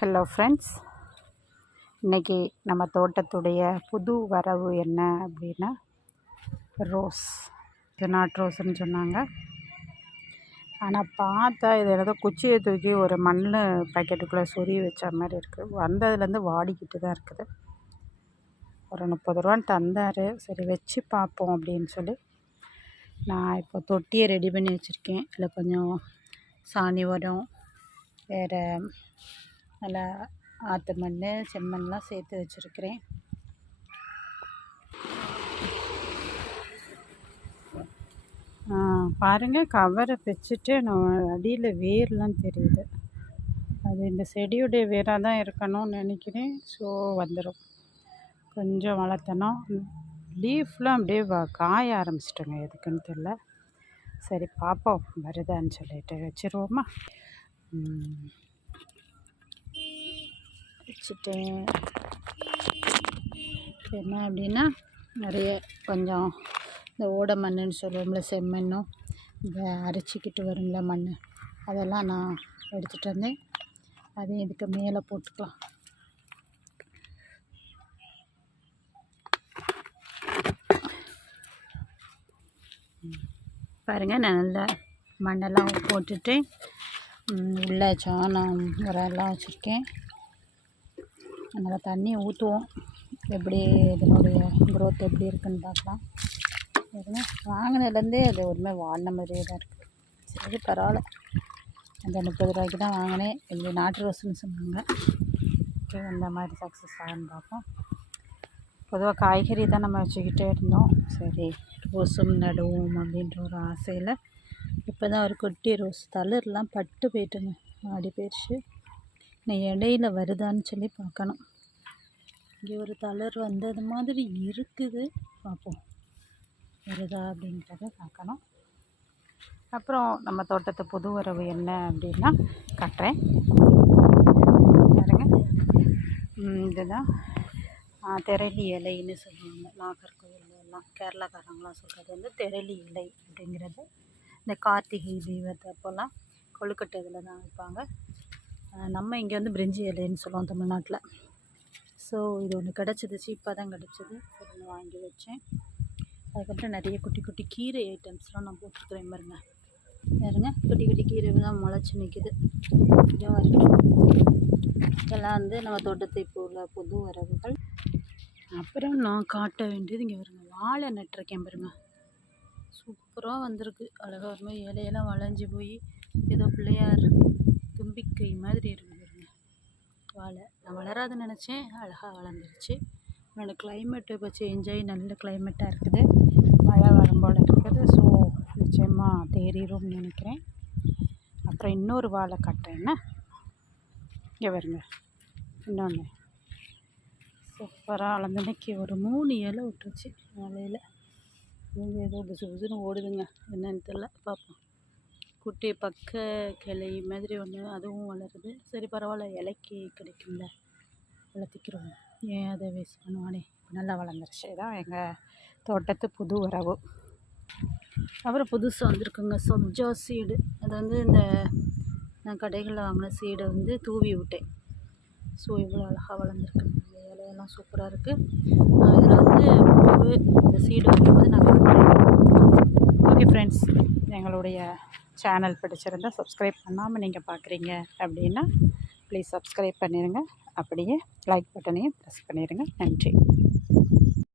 Hello friends, இன்றைக்கி நம்ம தோட்டத்துடைய புது வரவு என்ன அப்படின்னா ரோஸ். இது நாட்டு ரோஸ்ன்னு சொன்னாங்க. ஆனால் பார்த்தா இது ஏதோ குச்சியை தூக்கி ஒரு மண் பாக்கெட்டுக்குள்ளே சொருகி வச்ச மாதிரி இருக்குது. வந்ததுலேருந்து வாடிக்கிட்டு தான் இருக்குது. ஒரு 30 ரூபான்னு தந்தார். சரி வச்சு பார்ப்போம் அப்படின்னு சொல்லி நான் இப்போ தொட்டியை ரெடி பண்ணி வச்சுருக்கேன். இதில் கொஞ்சம் சாணி உரம், வேறு நல்லா ஆற்று மண், செம்மண்லாம் சேர்த்து வச்சுருக்கிறேன். பாருங்கள், கவரை வச்சுட்டு நான் அடியில் வேர்லாம் தெரியுது. அது இந்த செடியுடைய வேராக தான் இருக்கணும்னு நினைக்கிறேன். ஸோ வந்துடும். கொஞ்சம் வளர்த்தணும். லீஃப்லாம் அப்படியே காய ஆரம்பிச்சிட்டோங்க, எதுக்குன்னு தெரியல. சரி பார்ப்போம் வருதான்னு சொல்லிட்டு வச்சுருவோமா. வச்சுட்டேன். என்ன அப்படின்னா நிறைய கொஞ்சம் இந்த ஓடை மண்ணுன்னு சொல்லுவோம்ல, செம்மண்ணும் இந்த அரைச்சிக்கிட்டு வரும்ல மண், அதெல்லாம் நான் எடுத்துகிட்டு வந்தேன். அதையும் இதுக்கு மேலே போட்டுக்கலாம். பாருங்கள், நான் நல்லா மண்ணெல்லாம் போட்டுட்டு உள்ள சாணம் உரம்லாம் வச்சுருக்கேன். நல்லா தண்ணி ஊற்றுவோம். எப்படி இதனுடைய க்ரோத் எப்படி இருக்குதுன்னு பார்க்கலாம். வாங்கினதுலேருந்தே அது ஒருமே வாடின மாதிரியே தான் இருக்குது. சரி பரவாயில்ல, அந்த 30 ரூபாய்க்கு தான் வாங்கினேன். எப்படி நாட்டு ரோஸ்ன்னு சொன்னாங்க. அந்த மாதிரி சக்ஸஸ் ஆகுன்னு பார்ப்போம். பொதுவாக காய்கறி தான் நம்ம வச்சுக்கிட்டே இருந்தோம். சரி ரோஸும் நடுவோம் அப்படின்ற ஒரு ஆசையில் இப்போ தான் ஒரு குட்டி ரோஸ் தளிர்லாம் பட்டு போயிட்டுங்க, ஆடி போயிடுச்சு. இன்னும் இடையில வருதான்னு சொல்லி பார்க்கணும். இங்கே ஒரு தளிர் வந்தது மாதிரி இருக்குது, பார்ப்போம் வருதா அப்படின்றத பார்க்கணும். அப்புறம் நம்ம தோட்டத்து புது வரவு என்ன அப்படின்னா கட்டுறேன் பாருங்க. இதுதான் தெரளி இலைன்னு சொல்லுவாங்க. நாகர்கோவிலெல்லாம் கேரளாக்காரங்களாம் சொல்கிறது வந்து தெரளி இலை அப்படிங்கிறது. இந்த கார்த்திகை தீபத்தை அப்போல்லாம் கொழுக்கட்டை இதில் தான் வைப்பாங்க. நம்ம இங்கே வந்து பிரிஞ்சி இலைன்னு சொல்லுவோம் தமிழ்நாட்டில். ஸோ இது ஒன்று கிடச்சிது, சீப்பாக தான் கிடச்சிது. சரி ஒன்று வாங்கி வச்சேன். அதுக்கப்புறம் நிறைய குட்டி குட்டி கீரை ஐட்டம்ஸ்லாம் நான் போட்டுருக்குறேன் பாருங்க. பாருங்க, குட்டி குட்டி கீரை தான் முளைச்சி நிற்கிது. இதெல்லாம் வந்து நம்ம தோட்டத்தை இப்போ உள்ள புது வரவுகள். அப்புறம் நான் காட்ட வேண்டியது இங்கே வருங்க, வாழை நட்டுருக்கேன் பாருங்க. சூப்பராக வந்திருக்கு. அழகாக ஒரு மாதிரி இலையெல்லாம் வளைஞ்சி போய் ஏதோ பிள்ளையார் தும்பிக்கை மாதிரி இருக்குது பாருங்க. வாழை நான் வளராதுன்னு நினச்சேன், அழகாக வளர்ந்துருச்சு. என்னோட கிளைமேட்டு இப்போ சேஞ்ச் ஆகி நல்ல கிளைமேட்டாக இருக்குது. மழை வரும்போல் இருக்குது. ஸோ நிச்சயமாக தேறிடும்னு நினைக்கிறேன். அப்புறம் இன்னொரு வாழை காட்டுறேன்னா இங்கே வருங்க, இன்னொன்று சூப்பராக வளர்ந்துன்னைக்கு ஒரு 3 இலை விட்டுருச்சு. மழையில் இது ஏதோ புசு புசுன்னு ஓடுதுங்க, என்னன்னு தெரில, பார்ப்போம். குட்டி பக்க கிளை மாதிரி ஒன்று அதுவும் வளருது. சரி பரவாயில்ல, இலைக்கு கிடைக்கும்ல, வளர்த்திக்கிறோம். ஏன் அதை வேஸ்ட் பண்ணுவானே. நல்லா வளர்ந்துருச்சு. இதான் எங்கள் தோட்டத்து புது வரவு. அப்புறம் புதுசாக வந்திருக்குங்க சப்ஜா சீடு. அது வந்து இந்த நான் கடைகளில் வாங்கின சீடை வந்து தூவி விட்டேன். ஸோ இவ்வளோ அழகாக வளர்ந்துருக்கு. இலையெல்லாம் சூப்பராக இருக்குது. இதில் வந்து இந்த சீடு வைக்கும்போது நான் காட்டுறேன். ஓகே ஃப்ரெண்ட்ஸ், எங்களுடைய சேனல் பிடிச்சிருந்தால் சப்ஸ்கிரைப் பண்ணாமல் நீங்கள் பார்க்குறீங்க அப்படின்னா ப்ளீஸ் சப்ஸ்கிரைப் பண்ணிடுங்க. அப்படியே லைக் பட்டனையும் ப்ரெஸ் பண்ணிடுங்க. நன்றி.